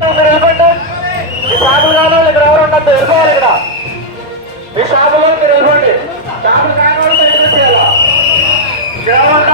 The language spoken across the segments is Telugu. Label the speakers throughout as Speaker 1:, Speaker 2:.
Speaker 1: వెళ్ళిపోండి మీ షాపులు కావాలి ఇక్కడ ఎవరు ఉండద్దు వెళ్ళిపోవాలి ఇక్కడ మీ షాపులో మీరు వెళ్ళిపోండి షాపులు కాని వాళ్ళు ఇక్కడ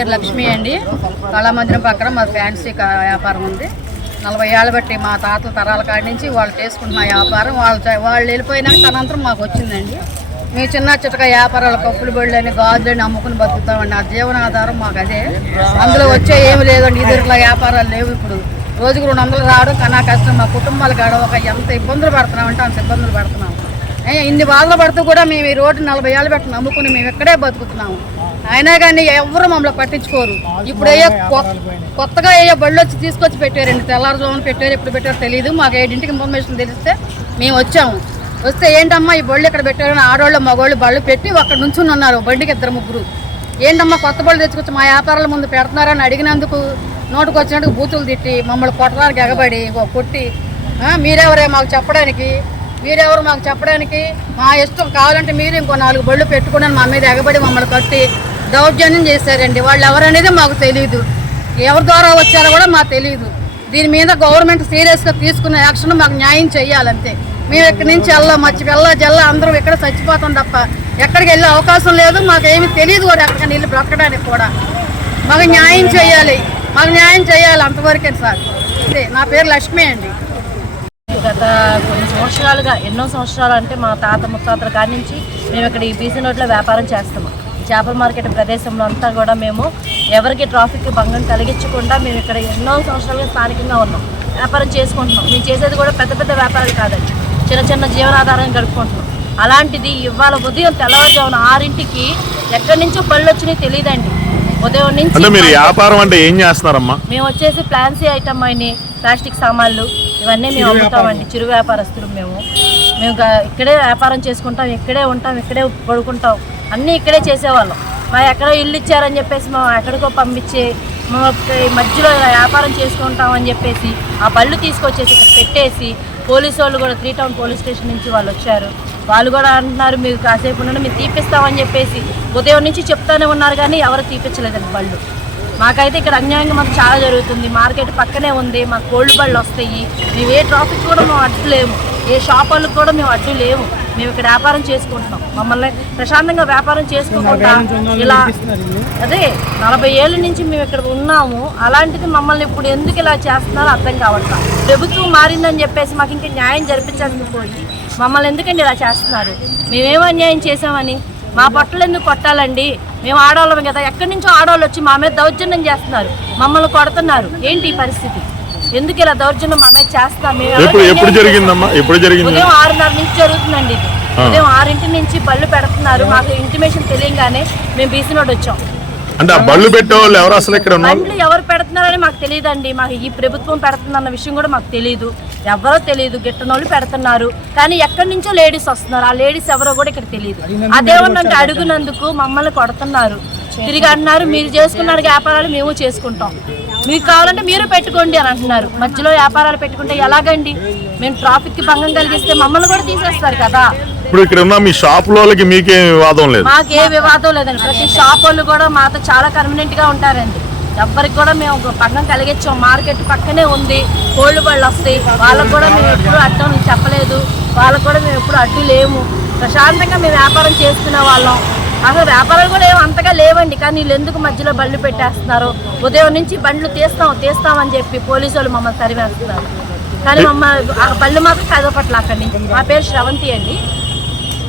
Speaker 2: పేరు లక్ష్మి అండి. కళామందిరం పక్కన మా ఫ్యాన్సీ వ్యాపారం ఉంది. నలభై ఏళ్ళ బట్టి మా తాతల తరాల కాడి నుంచి వాళ్ళు చేసుకుంటున్న వ్యాపారం వాళ్ళు వాళ్ళు వెళ్ళిపోయినాక తనంతరం మాకు వచ్చిందండి. మేము చిన్న చిటక వ్యాపారాలు కప్పులు బళ్ళని గాజులని అమ్ముకుని బతుకుతామండి. ఆ జీవనాధారం మాకు అదే. అందులో వచ్చే ఏమి లేదండి. ఇదిరిలా వ్యాపారాలు లేవు ఇప్పుడు. రోజుకు రెండు వందలు రావడం కన్నా కష్టం. మా కుటుంబాలు కాడ ఒక ఎంత ఇబ్బందులు పడుతున్నామంటే అంత ఇబ్బందులు పడుతున్నాం ఇన్ని బాధలు పడుతూ కూడా మేము ఈ రోడ్డు నలభై ఏళ్ళు పెట్టి నమ్ముకుని మేము ఇక్కడే బతుకుతున్నాము. అయినా కానీ ఎవరు మమ్మల్ని పట్టించుకోరు. ఇప్పుడు అయ్యే కొత్తగా అయ్యే బళ్ళు వచ్చి తీసుకొచ్చి పెట్టారండి తెల్లారుజామున పెట్టారు ఎప్పుడు పెట్టారో తెలియదు మాకు ఏడింటికి ఇన్ఫర్మేషన్ తెలిస్తే మేము వచ్చాము. వస్తే ఏంటమ్మా ఈ బళ్ళు ఇక్కడ పెట్టారని ఆడవాళ్ళు మగవాళ్ళు బళ్ళు పెట్టి అక్కడ నుంచి ఉన్నారు. బండికి ఇద్దరు ముగ్గురు. ఏంటమ్మా కొత్త బళ్ళు తెచ్చుకొచ్చి మా వ్యాపారాల ముందు పెడుతున్నారని అడిగినందుకు నోటుకు వచ్చినట్టు బూతులు తిట్టి మమ్మల్ని కొట్టడానికి ఎగబడి కొట్టి మీరెవరే మాకు చెప్పడానికి? మీరెవరు మాకు చెప్పడానికి? మా ఇష్టం కావాలంటే మీరు ఇంకో నాలుగు బళ్ళు పెట్టుకుని మా మీద ఎగబడి మమ్మల్ని కట్టి దౌర్జన్యం చేశారండి. వాళ్ళు ఎవరనేది మాకు తెలియదు ఎవరి ద్వారా వచ్చారో కూడా మాకు తెలియదు దీని మీద గవర్నమెంట్ సీరియస్గా తీసుకున్న యాక్షన్ మాకు న్యాయం చేయాలంతే. మేము ఇక్కడి నుంచి వెళ్ళాం మచ్చి వెళ్ళ జల్ల అందరం ఇక్కడ చచ్చిపోతాం తప్ప ఎక్కడికి వెళ్ళే అవకాశం లేదు. మాకేమి తెలియదు కూడా ఎక్కడికైనా వెళ్ళి బ్రతకడానికి కూడా. మాకు న్యాయం చేయాలి. మాకు న్యాయం చేయాలి అంతవరకే సార్. నా పేరు లక్ష్మి అండి.
Speaker 3: గత కొన్ని సంవత్సరాలుగా ఎన్నో సంవత్సరాలు అంటే మా తాత ముత్తాతల కాడి నుంచి మేము ఇక్కడ ఈ బీసీ నోట్లో వ్యాపారం చేస్తాము చేపల మార్కెట్ ప్రదేశంలో అంతా కూడా మేము ఎవరికి ట్రాఫిక్ భంగం కలిగించకుండా మేము ఇక్కడ ఎన్నో సంవత్సరాలుగా స్థానికంగా ఉన్నాం. వ్యాపారం చేసుకుంటున్నాం. మేము చేసేది కూడా పెద్ద పెద్ద వ్యాపారాలు కాదండి. చిన్న చిన్న జీవనాధారం గడుపుకుంటున్నాం. అలాంటిది ఇవాళ ఉదయం తెల్లవారుజామున ఆరింటికి ఎక్కడి నుంచో పళ్ళు వచ్చినాయి తెలియదండి. ఉదయం నుంచి
Speaker 4: అంటే మీరు వ్యాపారం అంటే ఏం చేస్తున్నారమ్మా?
Speaker 3: మేము వచ్చేసి ప్లాన్సీ ఐటమ్ అయినాయి ప్లాస్టిక్ సామాన్లు ఇవన్నీ మేము అమ్ముతామండి చిరు వ్యాపారస్తులు మేము. మేము ఇక్కడే వ్యాపారం చేసుకుంటాం ఇక్కడే ఉంటాం ఇక్కడే పడుకుంటాం. అన్నీ ఇక్కడే చేసేవాళ్ళం. మా ఎక్కడో ఇల్లు ఇచ్చారని చెప్పేసి మేము ఎక్కడికో పంపించి మా మధ్యలో వ్యాపారం చేసుకుంటాం అని చెప్పేసి ఆ బళ్ళు తీసుకొచ్చేసి ఇక్కడ పెట్టేసి పోలీసు వాళ్ళు కూడా త్రీ టౌన్ పోలీస్ స్టేషన్ నుంచి వాళ్ళు వచ్చారు. వాళ్ళు కూడా అంటున్నారు మీరు కాసేపు ఉండండి మీరు తీపిస్తామని చెప్పేసి. ఉదయం నుంచి చెప్తానే ఉన్నారు కానీ ఎవరు తీపించలేదండి బళ్ళు మాకైతే ఇక్కడ అన్యాయంగా మాకు చాలా జరుగుతుంది. మార్కెట్ పక్కనే ఉంది. మాకు కోల్డ్ బళ్ళు వస్తాయి. మేము ఏ ట్రాఫిక్ కూడా మేము అడ్డు లేము. ఏ షాప్ వాళ్ళకి కూడా మేము అడ్డు లేము. మేము ఇక్కడ వ్యాపారం చేసుకుంటున్నాం. మమ్మల్ని ప్రశాంతంగా వ్యాపారం చేసుకోకుండా ఇలా అదే నలభై ఏళ్ళ నుంచి మేము ఇక్కడ ఉన్నాము. అలాంటిది మమ్మల్ని ఇప్పుడు ఎందుకు ఇలా చేస్తున్నారో అర్థం కావట్లా. ప్రభుత్వం మారిందని చెప్పేసి మాకు ఇంకా న్యాయం జరిపించాల్సింది పోయి మమ్మల్ని ఎందుకండి ఇలా చేస్తున్నారు? మేమేం అన్యాయం చేసామని మా బట్టలు ఎందుకు కొట్టాలండి? మేము ఆడవాళ్ళం కదా ఎక్కడి నుంచో ఆడవాళ్ళు వచ్చి మా మీద దౌర్జన్యం చేస్తున్నారు. మమ్మల్ని కొడుతున్నారు. ఏంటి ఈ పరిస్థితి? ఎందుకు ఇలా దౌర్జన్యం మా మీద చేస్తాం?
Speaker 4: ఎప్పుడు జరిగిందమ్మా? ఎప్పుడు జరిగింది?
Speaker 3: ఉదయం ఆరున్నర నుంచి జరుగుతుందండి ఇది. ఉదయం ఆరింటి నుంచి బళ్ళు పెడుతున్నారు. మాకు ఇంటిమేషన్ తెలియగానే మేము బీసీ నోట్ వచ్చాం.
Speaker 4: అంటే ఆ బళ్ళు పెట్టే ఎవరు అసలు ఇక్కడ ఉన్నారు?
Speaker 3: బండ్లు ఎవరు పెడుతున్నారని మాకు తెలియదండి. మాకు ఈ ప్రభుత్వం పెడుతుందన్న విషయం కూడా మాకు తెలియదు ఎవరో తెలియదు గిట్టనోళ్ళు పెడుతున్నారు. కానీ ఎక్కడి నుంచో లేడీస్ వస్తున్నారు. ఆ లేడీస్ ఎవరో కూడా ఇక్కడ తెలియదు అదేమన్నంటే అడుగునందుకు మమ్మల్ని కొడుతున్నారు. తిరిగి అంటున్నారు మీరు చేసుకున్నారు వ్యాపారాలు మేము చేసుకుంటాం. మీకు కావాలంటే మీరు పెట్టుకోండి అని అంటున్నారు. మధ్యలో వ్యాపారాలు పెట్టుకుంటే ఎలాగండి? మేము ట్రాఫిక్ భంగం కలిగిస్తే మమ్మల్ని కూడా తీసేస్తారు కదా.
Speaker 4: ఇప్పుడు ఇక్కడ ఉన్న మీ షాప్ వాళ్ళకి మీకేం వివాదం లేదు.
Speaker 3: మాకు ఏ వివాదం లేదండి. ప్రతి షాప్ వాళ్ళు కూడా మాతో చాలా కన్వీనియంట్గా ఉంటారండి. ఎవ్వరికి కూడా మేము ఒక పక్కన కలిగించాం. మార్కెట్ పక్కనే ఉంది. కోళ్ళు బళ్ళు వస్తాయి. వాళ్ళకు కూడా మేము ఎప్పుడు అడ్డం చెప్పలేదు. వాళ్ళకు కూడా మేము ఎప్పుడు అడ్డు లేము. ప్రశాంతంగా మేము వ్యాపారం చేసుకునే వాళ్ళం. అసలు వ్యాపారాలు కూడా ఏం అంతగా లేవండి. కానీ వీళ్ళు ఎందుకు మధ్యలో బళ్ళు పెట్టేస్తున్నారు? ఉదయం నుంచి బండ్లు తీస్తాం తీస్తామని చెప్పి పోలీసు వాళ్ళు మమ్మల్ని తరివేస్తున్నారు. కానీ మమ్మల్ని ఆ బళ్ళు మాత్రం కదపట్ల అక్కడి నుంచి మా పేరు శ్రవంతి అండి.